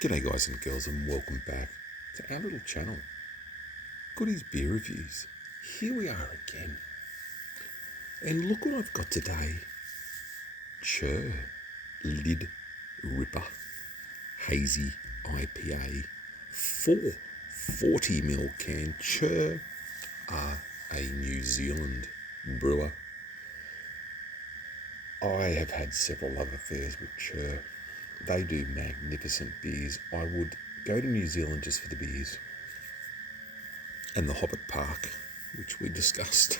G'day guys and girls, and welcome back to our little channel, Goodies Beer Reviews. Here we are again, and look what I've got today. Chur Lid Ripper Hazy IPA 440ml can. Chur are a New Zealand brewer. I have had several love affairs with Chur. They do magnificent beers. I would go to New Zealand just for the beers. And the Hobbit Park, which we discussed.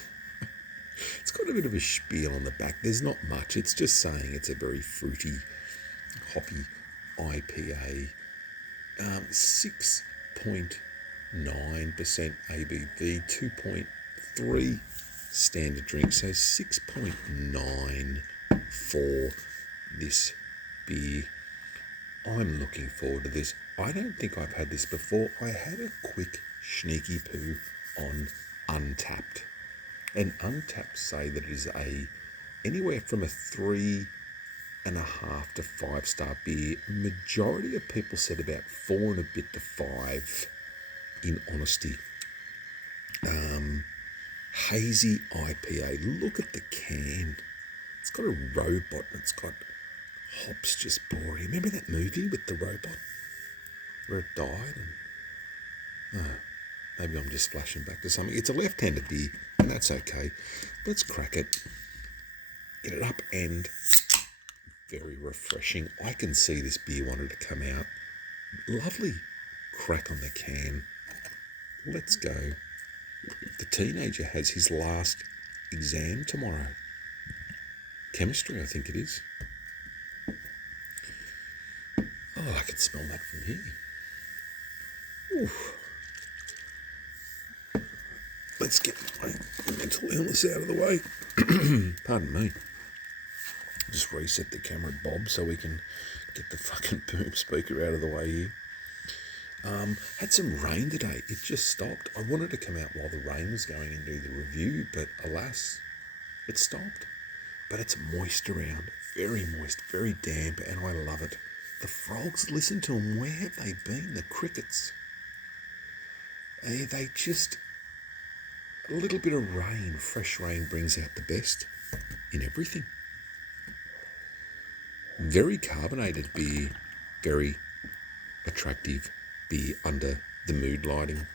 It's got a bit of a spiel on the back. There's not much. It's just saying it's a very fruity, hoppy IPA. 6.9% ABV, 2.3 standard drink. So 6.9 for this beer. I'm looking forward to this. I don't think I've had this before. I had a quick sneaky poo on Untapped. And Untapped say that it is anywhere from a 3.5 to 5-star beer. Majority of people said about 4 and a bit to 5, in honesty. Hazy IPA. Look at the can. It's got a robot and it's got hops just pouring. Remember that movie with the robot where it died? Maybe I'm just flashing back to something. It's a left-handed beer, and that's okay. Let's crack it. Get it up, and very refreshing. I can see this beer wanted to come out. Lovely crack on the can. Let's go. The teenager has his last exam tomorrow. Chemistry, I think it is. Oh, I can smell that from here. Oof. Let's get my mental illness out of the way. Pardon me. Just reset the camera, Bob, so we can get the fucking boom speaker out of the way here. Had some rain today. It just stopped. I wanted to come out while the rain was going and do the review, but alas, it stopped. But it's moist around. Very moist, very damp, and I love it. The frogs, listen to them. Where have they been? The crickets. They just... A little bit of rain, fresh rain, brings out the best in everything. Very carbonated beer. Very attractive beer under the mood lighting.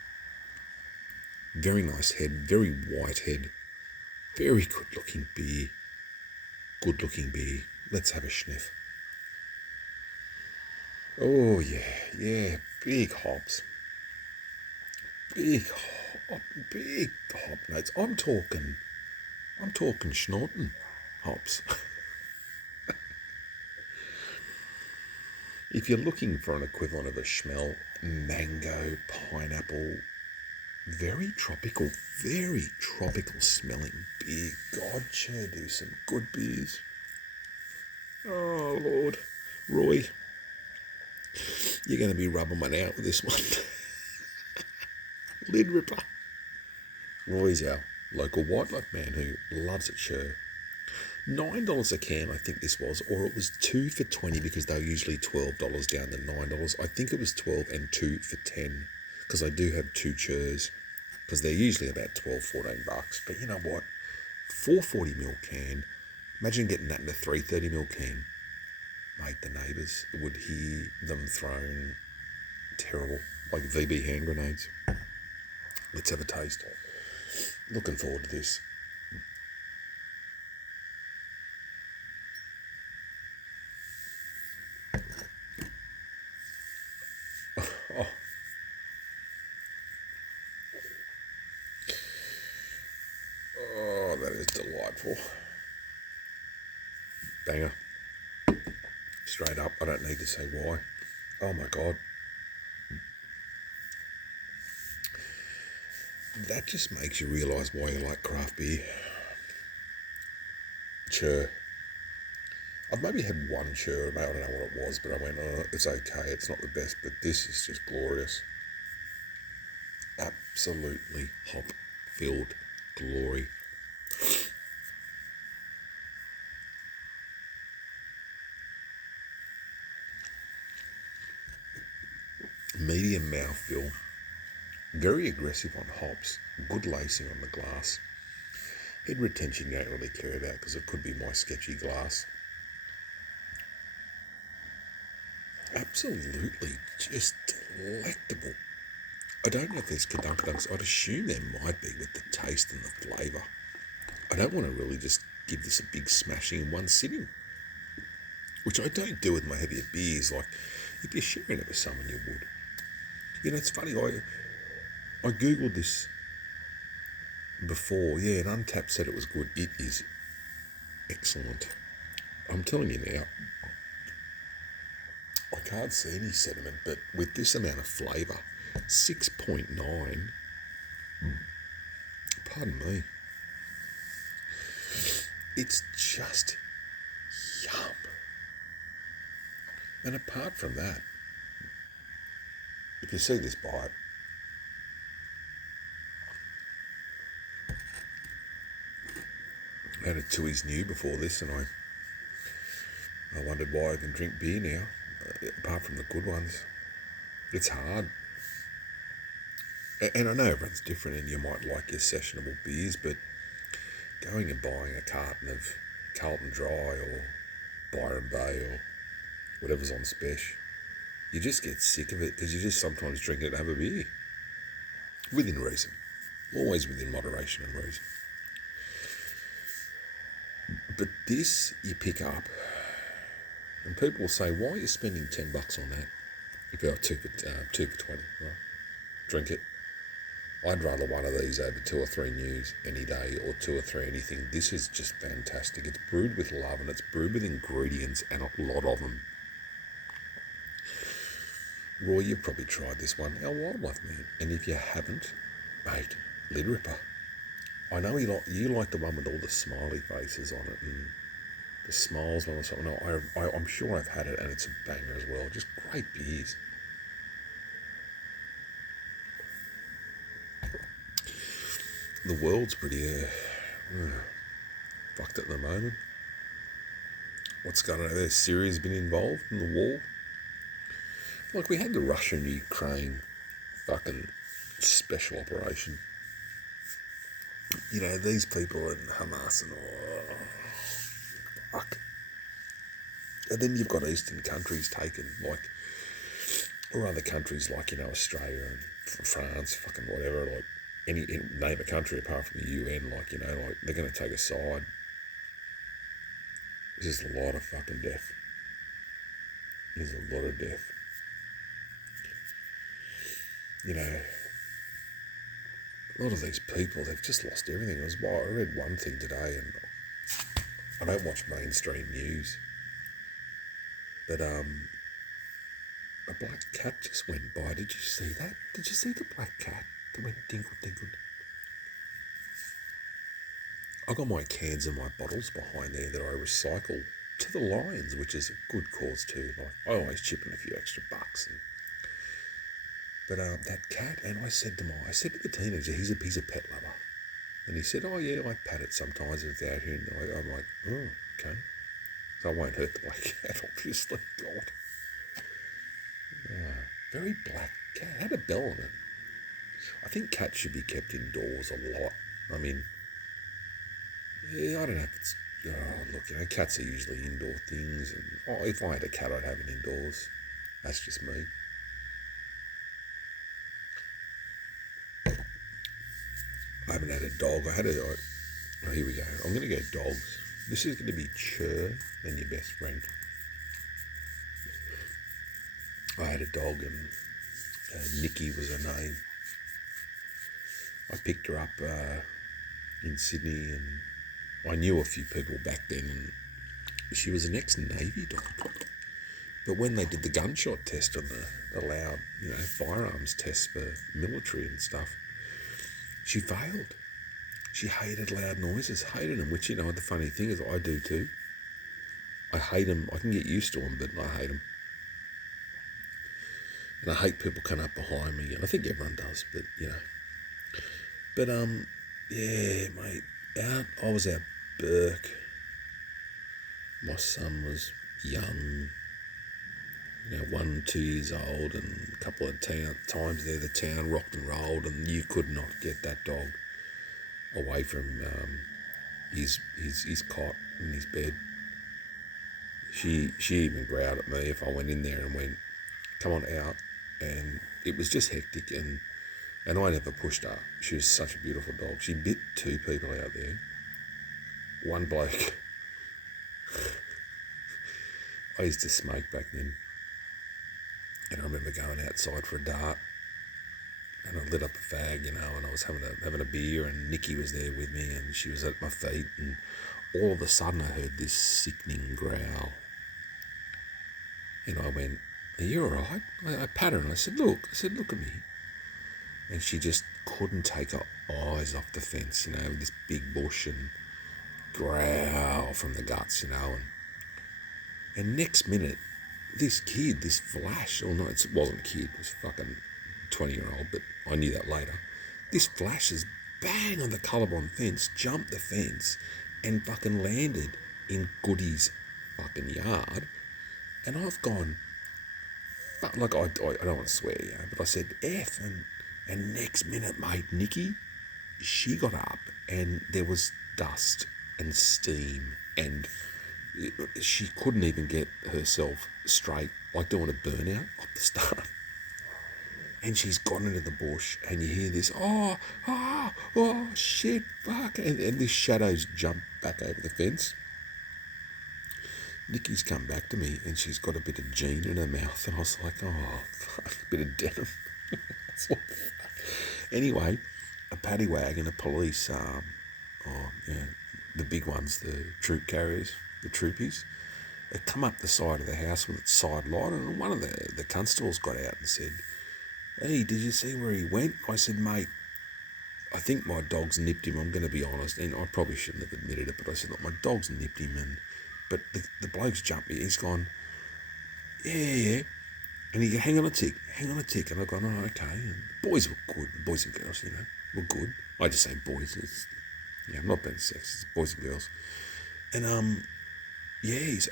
Very nice head. Very white head. Very good looking beer. Good looking beer. Let's have a sniff. Oh yeah, big hops. Big hop notes. I'm talking schnorton hops. If you're looking for an equivalent of a smell, mango, pineapple, very tropical smelling beer. God, Chur do some good beers. Oh Lord, Roy. You're going to be rubbing one out with this one. Lid Ripper. Roy's our local wildlife man who loves it, Chur. $9 a can, I think this was, or it was 2 for $20 because they were usually $12 down to $9. I think it was 12 and 2 for $10 because I do have 2 Churs because they're usually about $12-14. But you know what? 440ml can. Imagine getting that in a 330ml can. Mate, the neighbours would hear them throwing terrible, like VB hand grenades. Let's have a taste. Looking forward to this. Oh, that is delightful. Banger. Straight up, I don't need to say why. Oh my God. That just makes you realise why you like craft beer. Chur. I've maybe had one Chur, I don't know what it was, but I went, oh, it's okay, it's not the best, but this is just glorious. Absolutely hop-filled glory. medium mouthfeel, very aggressive on hops, good lacing on the glass. Head retention you don't really care about because it could be my sketchy glass. Absolutely just delectable. I don't know if there's caduncudunks. I'd assume there might be with the taste and the flavour. I don't want to really just give this a big smashing in one sitting, which I don't do with my heavier beers. Like, if you're sharing it with someone, you would. You know, it's funny, I Googled this before. Yeah, and Untapped said it was good. It is excellent. I'm telling you now, I can't see any sediment, but with this amount of flavour, 6.9, pardon me, it's just yum. And apart from that, if you see this bite, I had a Tui's New before this, and I wondered why I can drink beer now, apart from the good ones. It's hard. And I know everyone's different and you might like your sessionable beers, but going and buying a carton of Carlton Dry or Byron Bay or whatever's on special, you just get sick of it because you just sometimes drink it to have a beer. Within reason. Always within moderation and reason. But this you pick up, and people will say, why are you spending $10 on that? If you're two for 20, right? Drink it. I'd rather one of these over 2 or 3 news any day, or 2 or 3 anything. This is just fantastic. It's brewed with love, and it's brewed with ingredients, and a lot of them. Roy, you've probably tried this one, our Wildlife Man. And if you haven't, mate, lid ripper. I know you like the one with all the smiley faces on it and the smiles one or something. No, I'm sure I've had it, and it's a banger as well. Just great beers. The world's pretty fucked at the moment. What's going on there? Syria's been involved in the war. Like, we had the Russia-Ukraine fucking special operation. You know, these people in Hamas and all, fuck. And then you've got Eastern countries taken, like, or other countries like, you know, Australia and France, fucking whatever, like, any name a country apart from the UN, like, you know, like, they're going to take a side. There's a lot of fucking death. There's a lot of death. You know, a lot of these people, they've just lost everything. I read one thing today, and I don't watch mainstream news, but a black cat just went by. Did you see that? Did you see the black cat that went dinkle dinkle? I got my cans and my bottles behind there that I recycle to the lions, which is a good cause too. Like, I always chip in a few extra bucks. But that cat, and I said to the teenager, he's a pet lover, and he said, oh yeah, I pat it sometimes if it's out here, and I'm like, oh, okay. So I won't hurt the black cat, obviously. God. Very black cat. Had a bell on it. I think cats should be kept indoors a lot. I mean, yeah, I don't know if it's, look, you know, cats are usually indoor things, and if I had a cat, I'd have it indoors. That's just me. I haven't had a dog. Oh, here we go. I'm going to go dogs. This is going to be Chur and your best friend. I had a dog, and Nikki was her name. I picked her up in Sydney, and I knew a few people back then, and she was an ex-Navy dog. But when they did the gunshot test on the allowed, you know, firearms tests for military and stuff, she failed. She hated loud noises, hated them, which, you know, the funny thing is I do too. I hate them. I can get used to them, but I hate them. And I hate people coming up behind me. I think everyone does, but, you know. But, yeah, mate, I was out Burke. My son was young. 1, 2 years old, and a couple of times there the town rocked and rolled, and you could not get that dog away from his cot and his bed. She even growled at me if I went in there and went, "Come on out," and it was just hectic, and I never pushed her. She was such a beautiful dog. She bit 2 people out there. One bloke. I used to smoke back then, and I remember going outside for a dart, and I lit up a fag, and I was having a beer, and Nikki was there with me, and she was at my feet, and all of a sudden I heard this sickening growl, and I went, "Are you all right?" I pat her and I said, "Look at me," and she just couldn't take her eyes off the fence, with this big bush and growl from the guts, and next minute, this kid, this Flash, or no, it wasn't a kid, it was a fucking 20-year-old, but I knew that later. This Flash is bang on the Colorbond fence, jumped the fence, and fucking landed in Goody's fucking yard. And I've gone, like, I don't want to swear, but I said F, and next minute, mate, Nikki, she got up, and there was dust and steam, and she couldn't even get herself straight, like doing a burnout off the start. And she's gone into the bush, and you hear this, oh, shit, fuck, and this shadows jump back over the fence. Nikki's come back to me, and she's got a bit of jean in her mouth, and I was like, oh, fuck, a bit of denim. Anyway, a paddy wagon, a police, the big ones, the troop carriers, the troopies, had come up the side of the house with its side light, and one of the constables got out and said, "Hey, did you see where he went?" I said, "Mate, I think my dog's nipped him, I'm going to be honest," and I probably shouldn't have admitted it, but I said, "Look, my dog's nipped him," but the bloke's jumped me, he's gone, yeah, and he go, hang on a tick, and I've gone, oh, okay, and boys were good, boys and girls, were good. I just say boys, I'm not being sexist, it's boys and girls, and he's,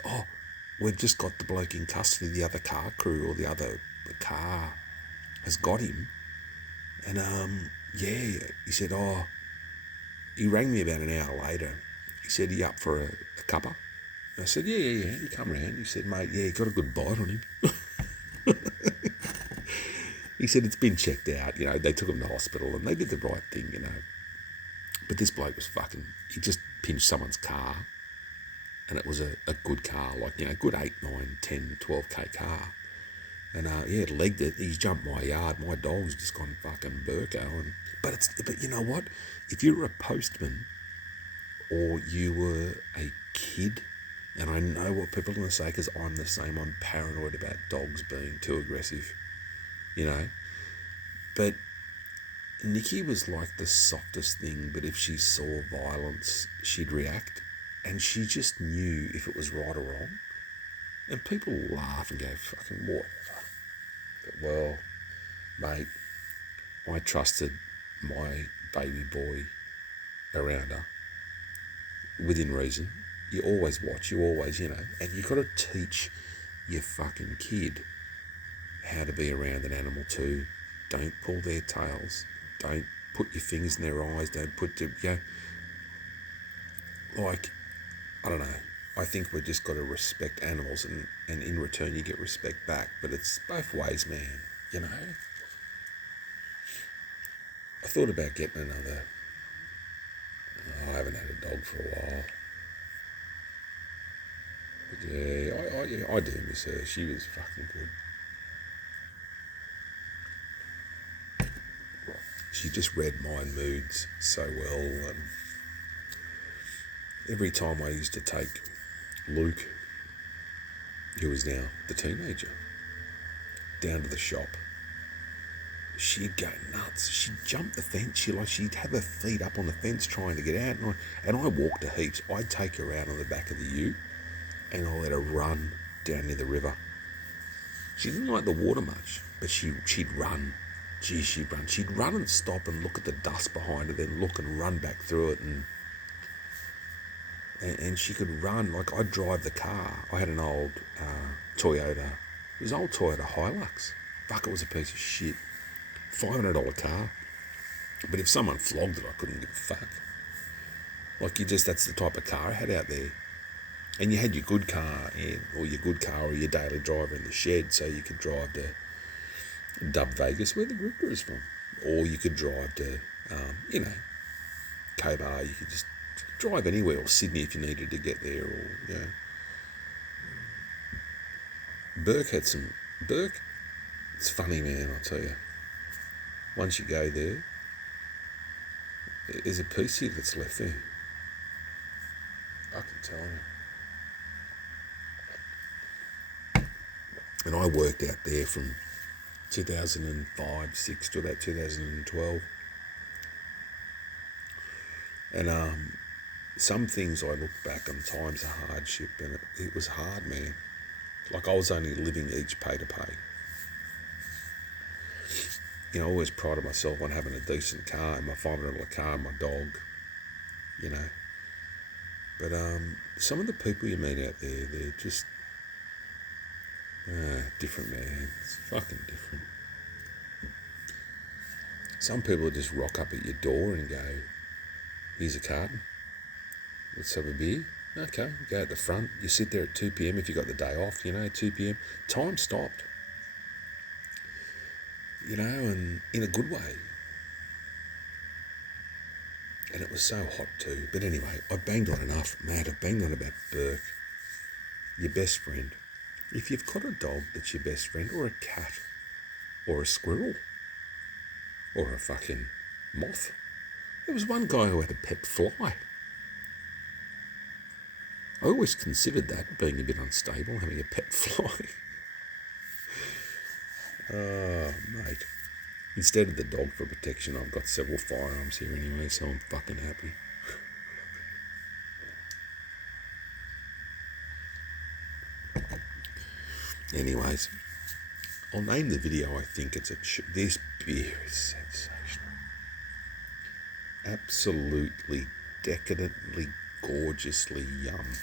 we've just got the bloke in custody, the other car crew, or the car has got him, and he said, he rang me about an hour later, he said, "Are you up for a cuppa?" And I said, yeah, he come round, he said, "Mate, he got a good bite on him." He said, "It's been checked out, they took him to hospital and they did the right thing, but this bloke was he just pinched someone's car, and it was a good car, like, good 8, 9, 10, 12k car. And it legged it. He's jumped my yard. My dog's just gone fucking burko. But you know what? If you were a postman, or you were a kid, and I know what people are going to say because I'm the same. I'm paranoid about dogs being too aggressive, But Nikki was like the softest thing. But if she saw violence, she'd react, and she just knew if it was right or wrong. And people laugh and go, "Fucking whatever." Well, mate, I trusted my baby boy around her within reason. You always watch, and you got to teach your fucking kid how to be around an animal too. Don't pull their tails. Don't put your fingers in their eyes. Don't put I don't know. I think we've just got to respect animals, and in return you get respect back. But it's both ways, man, I thought about getting another. I haven't had a dog for a while. But I do miss her. She was fucking good. She just read my moods so well. Every time I used to take Luke, who is now the teenager, down to the shop, she'd go nuts. She'd jump the fence. She'd have her feet up on the fence trying to get out, and I walked her heaps. I'd take her out on the back of the ute, and I let her run down near the river. She didn't like the water much, but she'd run. She'd run. She'd run and stop and look at the dust behind her, then look and run back through it, and she could run. Like, I'd drive the car. I had an old Toyota It was an old Toyota Hilux. Fuck, it was a piece of shit. $500 car. But if someone flogged it, I couldn't give a fuck. Like, that's the type of car I had out there. And you had your good car, or your daily driver in the shed, so you could drive to Dub Vegas, where the Gripper is from. Or you could drive to, Cobar. You could just drive anywhere, or Sydney if you needed to get there, or, Burke, it's funny, man, I'll tell you. Once you go there, there's a piece here that's left there. I can tell you. And I worked out there from 2005-6 to about 2012. And some things I look back on times of hardship, and it was hard, man. Like, I was only living each pay to pay. I always prided myself on having a decent car, and my $500 car, and my dog, But some of the people you meet out there, they're just different, man. It's fucking different. Some people just rock up at your door and go, here's a carton. Let's have a beer. Okay, go out the front. You sit there at 2 p.m. if you got the day off, 2 p.m. Time stopped. And in a good way. And it was so hot too. But anyway, I banged on enough, mate. I banged on about Burke, your best friend. If you've got a dog that's your best friend, or a cat, or a squirrel, or a fucking moth. There was one guy who had a pet fly. I always considered that being a bit unstable, having a pet fly. Oh, mate. Instead of the dog for protection, I've got several firearms here anyway, so I'm fucking happy. Anyways, I'll name the video, I think it's this beer is sensational. Absolutely decadently, gorgeously yum.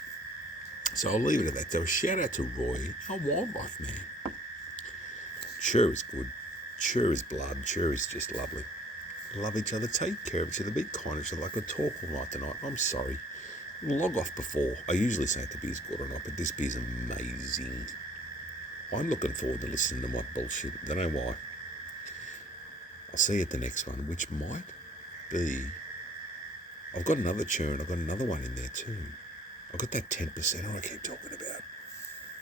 So I'll leave it at that. So a shout out to Roy, our wildlife man. Chur is good. Chur is blood. Chur is just lovely. Love each other, take care of each other, be kind to each other. I could talk all night tonight. I'm sorry. Log off before. I usually say if the beer's good or not, but this beer's amazing. I'm looking forward to listening to my bullshit. Don't know why. I'll see you at the next one, which might be... I've got another Chur and I've got another one in there too. I've got that 10% I keep talking about.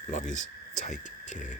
Love yous. Take care.